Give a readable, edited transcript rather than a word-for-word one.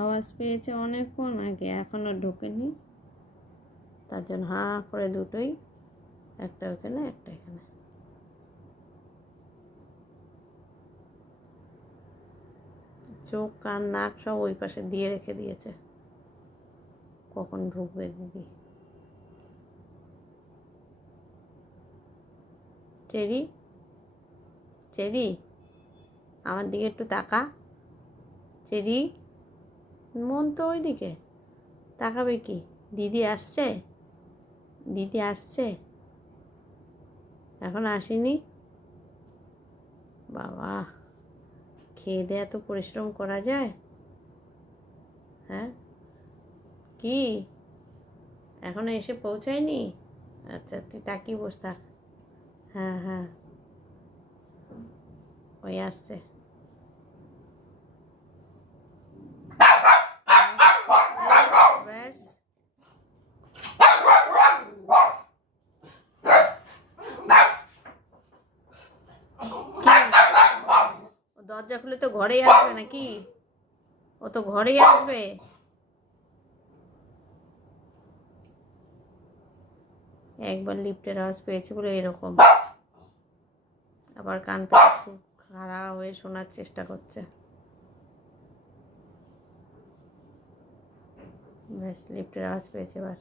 আওয়াজ পেয়েছে অনেকক্ষণ আগে, এখনও ঢোকেনি। তার জন্য হাঁ করে দুটোই, একটা ওখানে একটা এখানে। চোখ কান নাক সব ওই পাশে দিয়ে রেখে দিয়েছে, কখন ঢুকবে দিদি। চেরি, চেরি আমার দিকে একটু তাকা। চেরি, মন তো ওই দিকে, তাকাবে কি? দিদি আসছে, দিদি আসছে, এখন আসেনি। বাবা, খেয়ে দেয়া তো পরিশ্রম করা যায়। হ্যাঁ কি, এখনো এসে পৌঁছায়নি? আচ্ছা তুই তাকিয়ে বস থাক। হ্যাঁ হ্যাঁ, ওই আসছে। ব্যাস, দরজা খুলে তো ঘরেই আসবে নাকি? ও তো ঘরেই আসবে। একবার লিফটের আওয়াজ পেয়েছে বলে এরকম, আবার কান পেতে খুব খাড়া হয়ে শোনার চেষ্টা করছে। ব্যাস, লিফটের আওয়াজ পেয়েছে এবার।